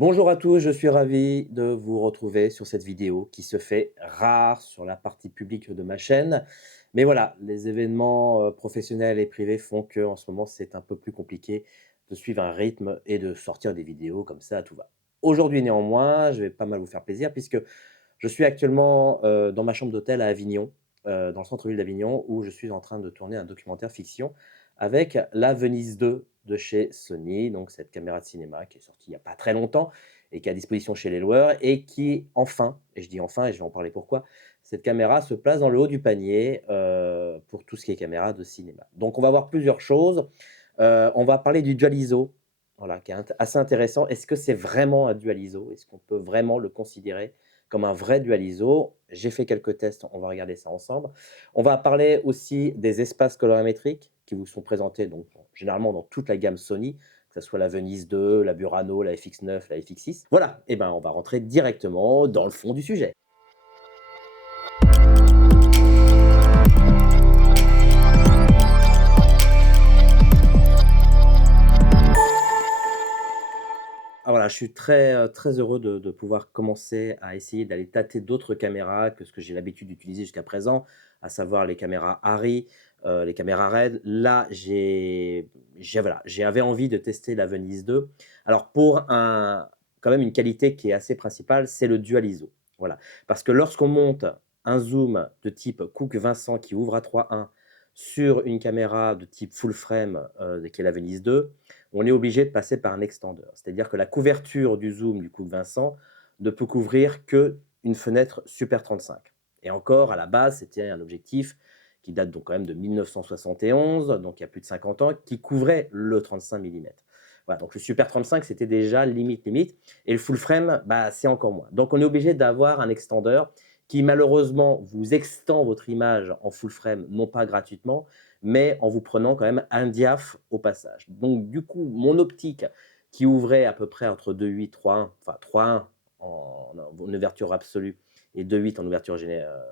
Bonjour à tous, je suis ravi de vous retrouver sur cette vidéo qui se fait rare sur la partie publique de ma chaîne. Mais voilà, les événements professionnels et privés font que en ce moment, c'est un peu plus compliqué de suivre un rythme et de sortir des vidéos comme ça à tout va. Aujourd'hui néanmoins, je vais pas mal vous faire plaisir puisque je suis actuellement dans ma chambre d'hôtel à Avignon, dans le centre-ville d'Avignon, où je suis en train de tourner un documentaire fiction avec la Venise 2 de chez Sony, donc cette caméra de cinéma qui est sortie il n'y a pas très longtemps et qui est à disposition chez les loueurs et qui enfin, et je dis enfin et je vais en parler pourquoi, cette caméra se place dans le haut du panier pour tout ce qui est caméra de cinéma. Donc on va voir plusieurs choses. On va parler du dual ISO, voilà, qui est assez intéressant. Est-ce que c'est vraiment un dual ISO? Est-ce qu'on peut vraiment le considérer comme un vrai dual ISO? J'ai fait quelques tests, on va regarder ça ensemble. On va parler aussi des espaces colorimétriques qui vous sont présentés donc généralement dans toute la gamme Sony, que ce soit la Venise 2, la Burano, la FX9, la FX6. Voilà, et ben on va rentrer directement dans le fond du sujet. Ah voilà, je suis très heureux de pouvoir commencer à essayer d'aller tâter d'autres caméras que ce que j'ai l'habitude d'utiliser jusqu'à présent, à savoir les caméras Arri, les caméras RED. Là, j'avais envie de tester la Venise 2. Alors pour quand même une qualité qui est assez principale, c'est le dual ISO. Voilà, parce que lorsqu'on monte un zoom de type Cooke Vincent qui ouvre à 3.1 sur une caméra de type full frame, qui est la Venise 2, on est obligé de passer par un extendeur. C'est-à-dire que la couverture du zoom du Cooke Vincent ne peut couvrir qu'une fenêtre Super 35. Et encore, à la base, c'était un objectif qui date donc quand même de 1971, donc il y a plus de 50 ans, qui couvrait le 35 mm. Voilà, donc le Super 35, c'était déjà limite, limite. Et le full frame, bah, c'est encore moins. Donc on est obligé d'avoir un extendeur qui malheureusement vous extend votre image en full frame, non pas gratuitement, mais en vous prenant quand même un diaph au passage. Donc du coup, mon optique qui ouvrait à peu près entre 2.8, 3.1, enfin 3.1 en ouverture absolue et 2.8 en ouverture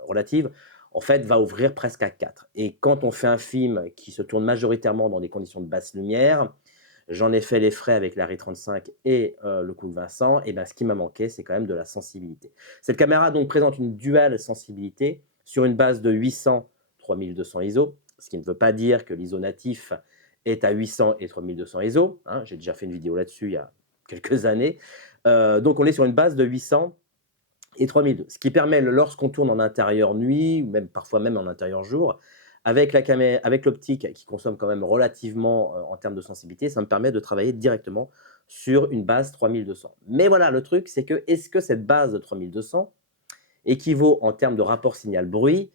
relative, en fait, va ouvrir presque à 4. Et quand on fait un film qui se tourne majoritairement dans des conditions de basse lumière, j'en ai fait les frais avec la RE 35 et le Cooke Vincent, et ben, ce qui m'a manqué, c'est quand même de la sensibilité. Cette caméra donc présente une dual sensibilité sur une base de 800 3200 ISO, ce qui ne veut pas dire que l'ISO natif est à 800 et 3200 ISO, hein, j'ai déjà fait une vidéo là-dessus il y a quelques années. Donc on est sur une base de 800 et 3002, ce qui permet, lorsqu'on tourne en intérieur nuit, ou même parfois même en intérieur jour, avec avec l'optique qui consomme quand même relativement en termes de sensibilité, ça me permet de travailler directement sur une base 3200. Mais voilà, le truc, c'est que est-ce que cette base de 3200 équivaut en termes de rapport signal-bruit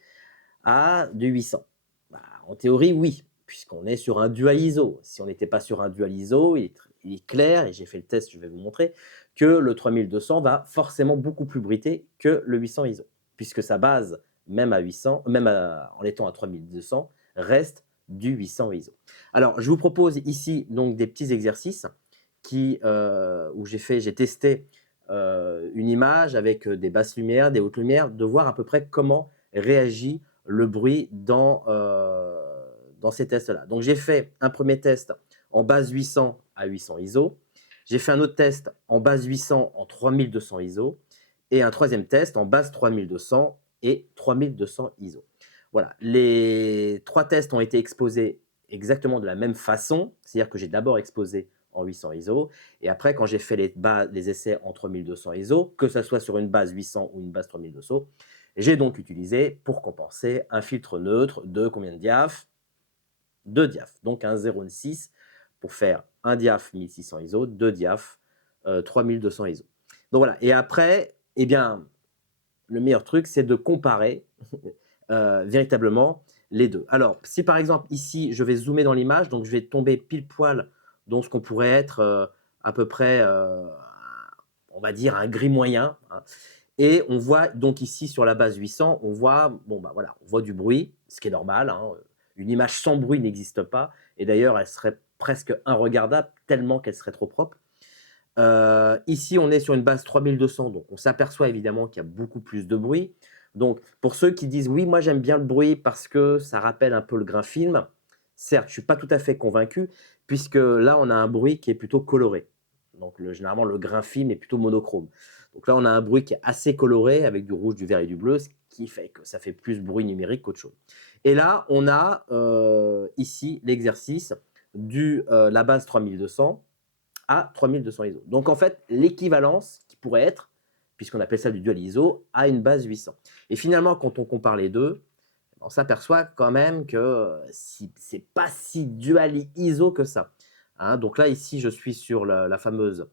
à du 800? Bah, en théorie, oui, puisqu'on est sur un dual ISO. Si on n'était pas sur un dual ISO, il est clair, et j'ai fait le test, je vais vous montrer, que le 3200 va forcément beaucoup plus bruiter que le 800 ISO, puisque sa base, même à 800, en étant à 3200, reste du 800 ISO. Alors, je vous propose ici donc des petits exercices où j'ai testé une image avec des basses lumières, des hautes lumières, de voir à peu près comment réagit le bruit dans ces tests-là. Donc j'ai fait un premier test en base 800 à 800 ISO. J'ai fait un autre test en base 800 en 3200 ISO et un troisième test en base 3200 et 3200 ISO. Voilà, les trois tests ont été exposés exactement de la même façon, c'est-à-dire que j'ai d'abord exposé en 800 ISO et après quand j'ai fait les essais en 3200 ISO, que ce soit sur une base 800 ou une base 3200, j'ai donc utilisé, pour compenser, un filtre neutre de combien de diaphes? 2 diaphes, donc un 0,6 pour faire un diaph 1600 ISO, 2 diaphes 3200 ISO. Donc voilà, et après, eh bien, le meilleur truc, c'est de comparer véritablement les deux. Alors, si par exemple, ici, je vais zoomer dans l'image, donc je vais tomber pile poil dans ce qu'on pourrait être à peu près, on va dire, un gris moyen, hein. Et on voit donc ici sur la base 800, on voit, bon bah voilà, on voit du bruit, ce qui est normal, hein. Une image sans bruit n'existe pas. Et d'ailleurs, elle serait presque inregardable tellement qu'elle serait trop propre. Ici, on est sur une base 3200, donc on s'aperçoit évidemment qu'il y a beaucoup plus de bruit. Donc, pour ceux qui disent oui, moi j'aime bien le bruit parce que ça rappelle un peu le grain film, certes, je ne suis pas tout à fait convaincu, puisque là, on a un bruit qui est plutôt coloré. Donc généralement, le grain film est plutôt monochrome. Donc là, on a un bruit qui est assez coloré avec du rouge, du vert et du bleu, ce qui fait que ça fait plus bruit numérique qu'autre chose. Et là, on a ici l'exercice la base 3200 à 3200 ISO. Donc en fait, l'équivalence qui pourrait être, puisqu'on appelle ça du dual ISO, à une base 800. Et finalement, quand on compare les deux, on s'aperçoit quand même que c'est pas si dual ISO que ça. Hein, donc là, ici, je suis sur la fameuse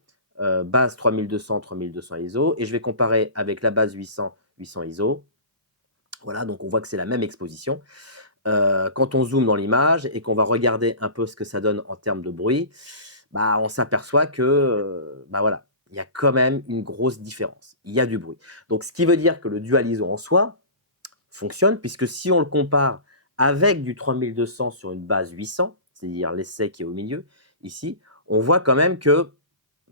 base 3200 ISO et je vais comparer avec la base 800 ISO. Voilà, donc on voit que c'est la même exposition. Quand on zoome dans l'image et qu'on va regarder un peu ce que ça donne en termes de bruit, bah, on s'aperçoit que bah voilà, il y a quand même une grosse différence. Il y a du bruit. Donc, ce qui veut dire que le dual ISO en soi fonctionne, puisque si on le compare avec du 3200 sur une base 800, c'est-à-dire l'essai qui est au milieu, ici, on voit quand même que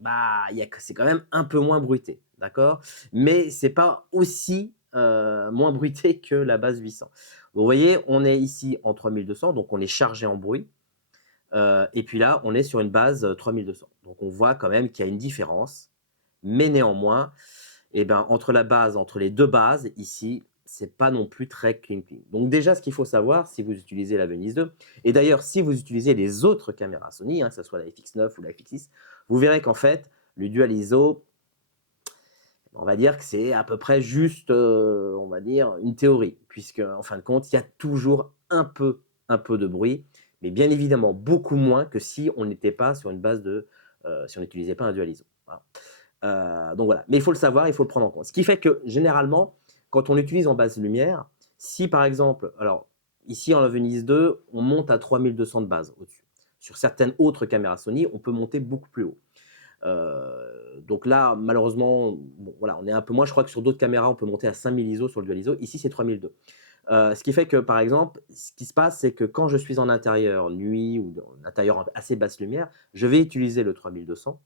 bah, c'est quand même un peu moins bruité, d'accord? Mais c'est pas aussi moins bruité que la base 800. Vous voyez, on est ici en 3200, donc on est chargé en bruit. Et puis là, on est sur une base 3200. Donc on voit quand même qu'il y a une différence, mais néanmoins, eh ben, entre les deux bases, ici, c'est pas non plus très clean clean. Donc déjà, ce qu'il faut savoir, si vous utilisez la Venice 2, et d'ailleurs, si vous utilisez les autres caméras Sony, hein, que ce soit la FX9 ou la FX6, vous verrez qu'en fait, le Dual ISO, on va dire que c'est à peu près juste, on va dire, une théorie, puisque en fin de compte, il y a toujours un peu de bruit, mais bien évidemment beaucoup moins que si on n'était pas sur une base si on n'utilisait pas un Dual ISO. Voilà. Donc voilà, mais il faut le savoir, il faut le prendre en compte. Ce qui fait que généralement, quand on l'utilise en basse lumière, si par exemple, alors ici en Venise 2, on monte à 3200 de base au-dessus. Sur certaines autres caméras Sony, on peut monter beaucoup plus haut. Donc là, malheureusement, bon, voilà, on est un peu moins. Je crois que sur d'autres caméras, on peut monter à 5000 ISO sur le dual ISO. Ici, c'est 3002. Ce qui fait que, par exemple, ce qui se passe, c'est que quand je suis en intérieur, nuit ou en intérieur assez basse lumière, je vais utiliser le 3200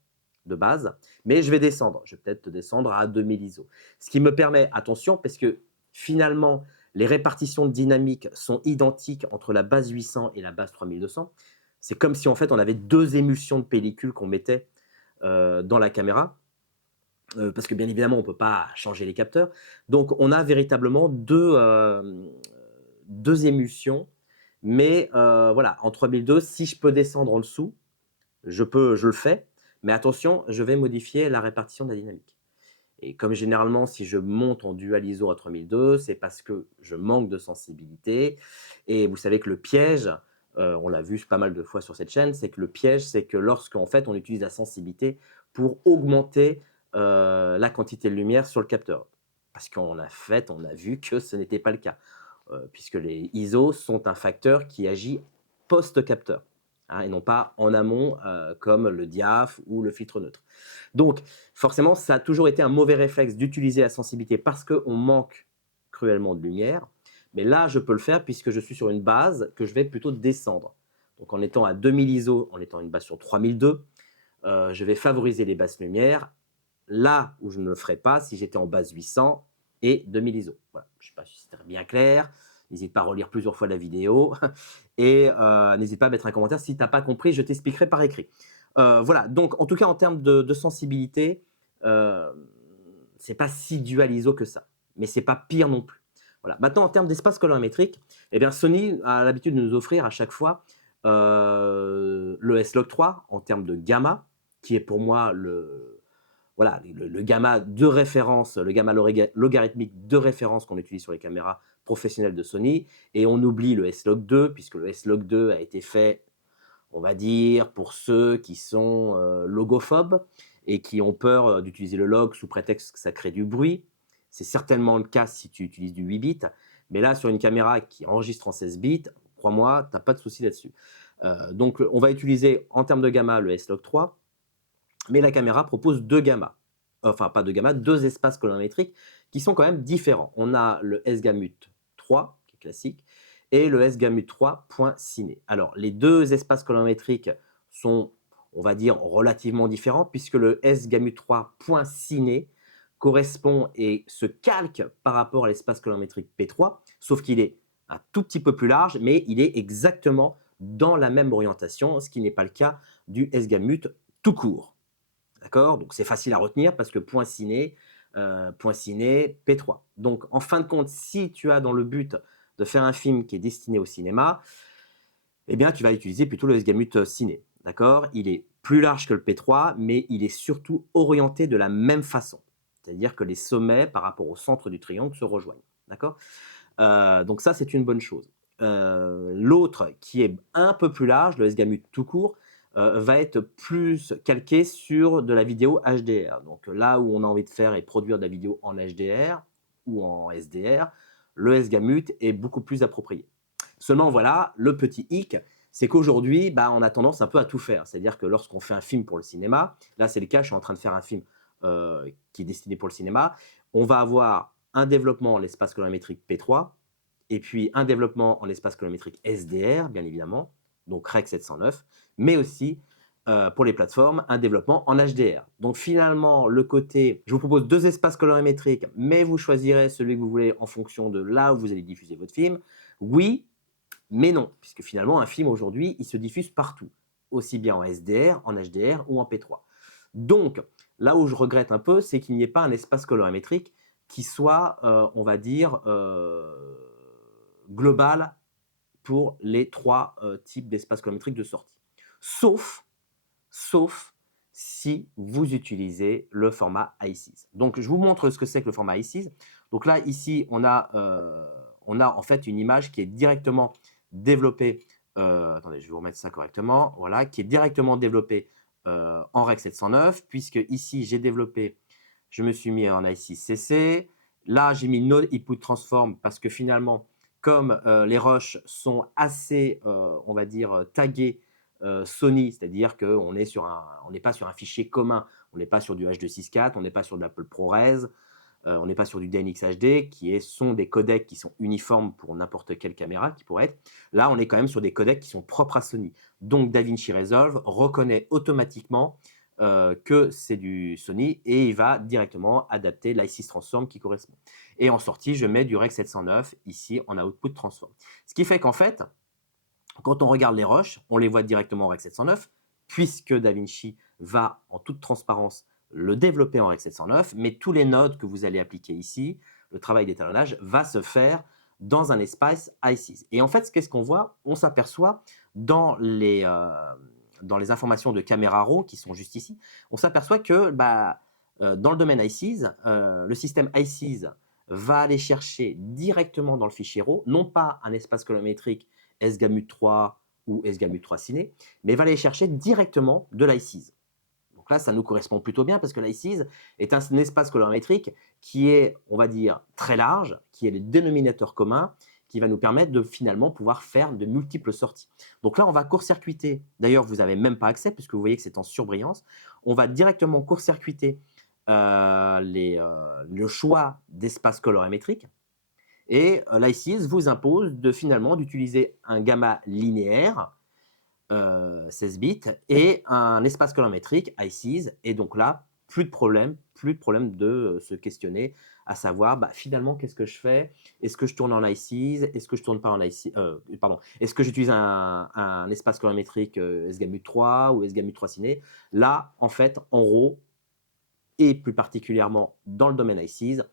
de base, mais je vais descendre. Je vais peut-être descendre à 2000 ISO. Ce qui me permet, attention, parce que finalement, les répartitions de dynamique sont identiques entre la base 800 et la base 3200. C'est comme si en fait on avait deux émulsions de pellicule qu'on mettait dans la caméra, parce que bien évidemment on ne peut pas changer les capteurs. Donc on a véritablement deux émulsions, mais voilà, en 3002, si je peux descendre en dessous, je le fais, mais attention, je vais modifier la répartition de la dynamique. Et comme généralement, si je monte en dual ISO à 3002, c'est parce que je manque de sensibilité. Et vous savez que le piège, on l'a vu pas mal de fois sur cette chaîne, c'est que le piège, c'est que lorsqu'en fait on utilise la sensibilité pour augmenter la quantité de lumière sur le capteur. Parce qu'en fait, on a vu que ce n'était pas le cas, puisque les ISO sont un facteur qui agit post-capteur, hein, et non pas en amont, comme le diaph ou le filtre neutre. Donc, forcément, ça a toujours été un mauvais réflexe d'utiliser la sensibilité parce qu'on manque cruellement de lumière. Mais là, je peux le faire puisque je suis sur une base que je vais plutôt descendre. Donc, en étant à 2000 ISO, en étant une base sur 3002, je vais favoriser les basses lumières là où je ne le ferais pas si j'étais en base 800 et 2000 ISO. Voilà. Je ne sais pas si c'était bien clair. N'hésite pas à relire plusieurs fois la vidéo et n'hésite pas à mettre un commentaire si tu n'as pas compris, je t'expliquerai par écrit. Voilà, donc en tout cas en termes de sensibilité, c'est pas si dual ISO que ça, mais c'est pas pire non plus. Voilà. Maintenant en termes d'espace colorimétrique, eh bien Sony a l'habitude de nous offrir à chaque fois le S-Log 3 en termes de gamma, qui est pour moi voilà, le gamma de référence, le gamma logarithmique de référence qu'on utilise sur les caméras professionnelles de Sony, et on oublie le S-Log 2, puisque le S-Log 2 a été fait, on va dire, pour ceux qui sont logophobes et qui ont peur d'utiliser le log sous prétexte que ça crée du bruit. C'est certainement le cas si tu utilises du 8 bits, mais là, sur une caméra qui enregistre en 16 bits, crois-moi, tu n'as pas de souci là-dessus. Donc, on va utiliser en termes de gamma le S-Log 3, mais la caméra propose deux gammas. Enfin, pas deux gammas, deux espaces colorimétriques qui sont quand même différents. On a le S-Gamut 3, qui est classique, et le S-Gamut 3 point ciné. Alors, les deux espaces colorimétriques sont, on va dire, relativement différents, puisque le S-Gamut 3 point ciné correspond et se calque par rapport à l'espace colorimétrique P3, sauf qu'il est un tout petit peu plus large, mais il est exactement dans la même orientation, ce qui n'est pas le cas du S-Gamut tout court. D'accord? Donc c'est facile à retenir parce que point ciné, P3. Donc en fin de compte, si tu as dans le but de faire un film qui est destiné au cinéma, eh bien tu vas utiliser plutôt le S-Gamut ciné. D'accord? Il est plus large que le P3, mais il est surtout orienté de la même façon. C'est-à-dire que les sommets par rapport au centre du triangle se rejoignent. D'accord? Donc ça, c'est une bonne chose. L'autre, qui est un peu plus large, le S-Gamut tout court, va être plus calqué sur de la vidéo HDR. Donc là où on a envie de faire et produire de la vidéo en HDR ou en SDR, le S-Gamut est beaucoup plus approprié. Seulement voilà, le petit hic, c'est qu'aujourd'hui, bah, on a tendance un peu à tout faire. C'est-à-dire que lorsqu'on fait un film pour le cinéma, là c'est le cas, je suis en train de faire un film qui est destiné pour le cinéma, on va avoir un développement en l'espace colorimétrique P3, et puis un développement en espace colorimétrique SDR, bien évidemment, donc Rec 709, mais aussi pour les plateformes, un développement en HDR. Donc finalement, le côté, je vous propose 2 espaces colorimétriques, mais vous choisirez celui que vous voulez en fonction de là où vous allez diffuser votre film. Oui, mais non, puisque finalement, un film aujourd'hui, il se diffuse partout, aussi bien en SDR, en HDR ou en P3. Donc, là où je regrette un peu, c'est qu'il n'y ait pas un espace colorimétrique qui soit, on va dire, global pour les 3 types d'espaces colorimétriques de sortie. Sauf si vous utilisez le format i6. Donc, je vous montre ce que c'est que le format i6. Donc là, ici, on a en fait une image qui est directement développée. Attendez, je vais vous remettre ça correctement. Voilà, qui est directement développée en Rec 709, puisque ici, j'ai développé, je me suis mis en i6cc. Là, j'ai mis No Input Transform parce que finalement, comme les rushs sont assez, on va dire, tagués Sony, c'est-à-dire qu'on n'est pas sur un fichier commun, on n'est pas sur du H264, on n'est pas sur de l'Apple ProRes, on n'est pas sur du DNx HD, sont des codecs qui sont uniformes pour n'importe quelle caméra qui pourrait être. Là, on est quand même sur des codecs qui sont propres à Sony. Donc DaVinci Resolve reconnaît automatiquement que c'est du Sony et il va directement adapter l'i6 Transform qui correspond. Et en sortie, je mets du Rec 709 ici en output transform. Ce qui fait qu'en fait, quand on regarde les rushs, on les voit directement en Rec 709, puisque DaVinci va en toute transparence le développer en Rec 709, mais tous les nodes que vous allez appliquer ici, le travail d'étalonnage, va se faire dans un espace i6. Et en fait, qu'est-ce qu'on voit? On s'aperçoit dans les informations de caméra RAW qui sont juste ici, on s'aperçoit que dans le domaine i6, le système i6 va aller chercher directement dans le fichier RAW, non pas un espace colorimétrique S-Gamut 3 ou S-Gamut 3 Ciné, mais va aller chercher directement de l'i6. Donc là, ça nous correspond plutôt bien parce que l'i6 est un espace colorimétrique qui est, on va dire, très large, qui est le dénominateur commun, qui va nous permettre de finalement pouvoir faire de multiples sorties. Donc là, on va court-circuiter. D'ailleurs, vous n'avez même pas accès puisque vous voyez que c'est en surbrillance. On va directement court-circuiter le choix d'espace colorimétrique. Et l'i6 vous impose finalement d'utiliser un gamma linéaire, 16 bits, et un espace colorimétrique i6. Et donc là, plus de problème de se questionner, à savoir finalement qu'est-ce que je fais? Est-ce que je tourne en i6? Est-ce que je tourne pas en i6? Pardon. Est-ce que j'utilise un espace colorimétrique S-Gamut 3 ou S-Gamut 3 Ciné? Là, en fait, en RAW, et plus particulièrement dans le domaine i6,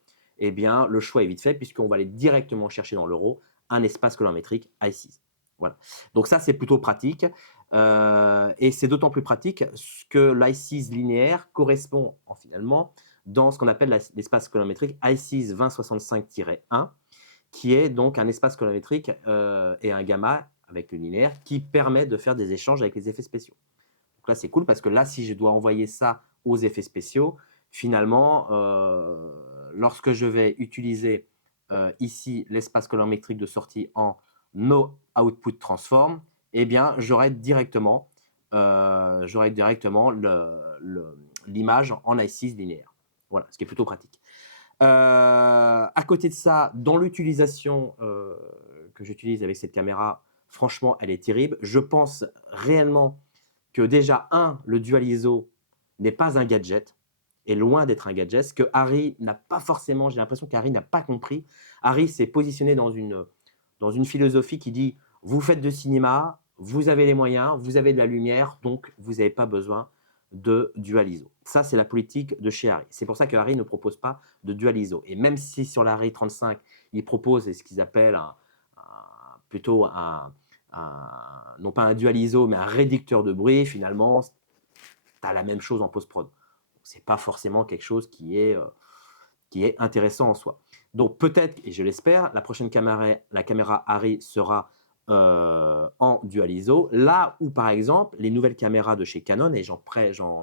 eh bien, le choix est vite fait puisqu'on va aller directement chercher dans l'euro un espace colorimétrique i6. Voilà. Donc ça, c'est plutôt pratique. Et c'est d'autant plus pratique que l'i6 linéaire correspond finalement dans ce qu'on appelle l'espace colorimétrique i6 2065-1, qui est donc un espace colorimétrique et un gamma avec le linéaire qui permet de faire des échanges avec les effets spéciaux. Donc là, c'est cool parce que là, si je dois envoyer ça aux effets spéciaux, finalement, lorsque je vais utiliser ici l'espace colorimétrique de sortie en No Output Transform, eh bien, j'aurai directement l'image en i6 linéaire. Voilà, ce qui est plutôt pratique. À côté de ça, dans l'utilisation que j'utilise avec cette caméra, franchement, elle est terrible. Je pense réellement que déjà, le dual ISO n'est pas un gadget, est loin d'être un gadget, ce que Harry n'a pas forcément, j'ai l'impression qu'Harry n'a pas compris. Harry s'est positionné dans une philosophie qui dit, vous faites de cinéma, vous avez les moyens, vous avez de la lumière, donc vous n'avez pas besoin de dual ISO. Ça, c'est la politique de chez Arri. C'est pour ça que Arri ne propose pas de dual ISO. Et même si sur l'Arri 35, ils proposent ce qu'ils appellent plutôt non pas un dual ISO, mais un réducteur de bruit, finalement, tu as la même chose en post-prod. Ce n'est pas forcément quelque chose qui est intéressant en soi. Donc peut-être, et je l'espère, la prochaine caméra, la caméra Arri sera en dual ISO, là où par exemple les nouvelles caméras de chez Canon, et j'en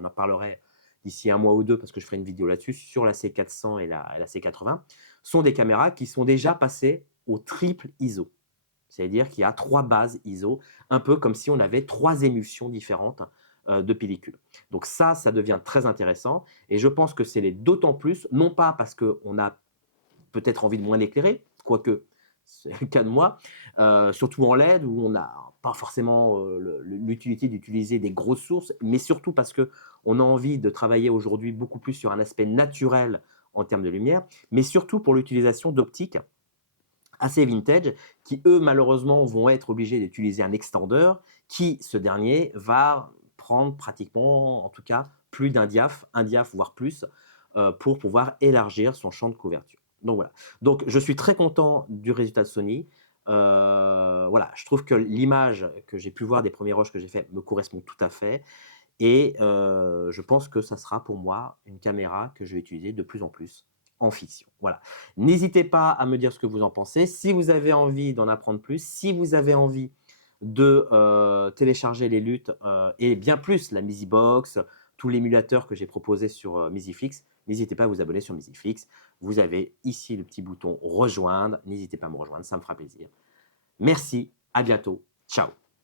en parlerai d'ici un mois ou deux parce que je ferai une vidéo là-dessus sur la C400 et la C80, sont des caméras qui sont déjà passées au triple ISO. C'est-à-dire qu'il y a 3 bases ISO, un peu comme si on avait 3 émulsions différentes de pellicule. Donc ça devient très intéressant et je pense que c'est d'autant plus, non pas parce qu'on a peut-être envie de moins éclairer, quoique c'est le cas de moi, surtout en LED où on n'a pas forcément l'utilité d'utiliser des grosses sources, mais surtout parce qu'on a envie de travailler aujourd'hui beaucoup plus sur un aspect naturel en termes de lumière, mais surtout pour l'utilisation d'optiques assez vintage, qui eux malheureusement vont être obligés d'utiliser un extender, qui ce dernier va prendre pratiquement, en tout cas, plus d'un diaph, un diaph voire plus, pour pouvoir élargir son champ de couverture. Donc voilà. Donc je suis très content du résultat de Sony. Voilà, je trouve que l'image que j'ai pu voir des premiers rushs que j'ai fait me correspond tout à fait. Et je pense que ça sera pour moi une caméra que je vais utiliser de plus en plus en fiction. Voilà. N'hésitez pas à me dire ce que vous en pensez. Si vous avez envie d'en apprendre plus, si vous avez envie de télécharger les luttes et bien plus la MisiBox, tout l'émulateur que j'ai proposé sur MisiFix, n'hésitez pas à vous abonner sur MisiFix. Vous avez ici le petit bouton rejoindre. N'hésitez pas à me rejoindre, ça me fera plaisir. Merci, à bientôt. Ciao.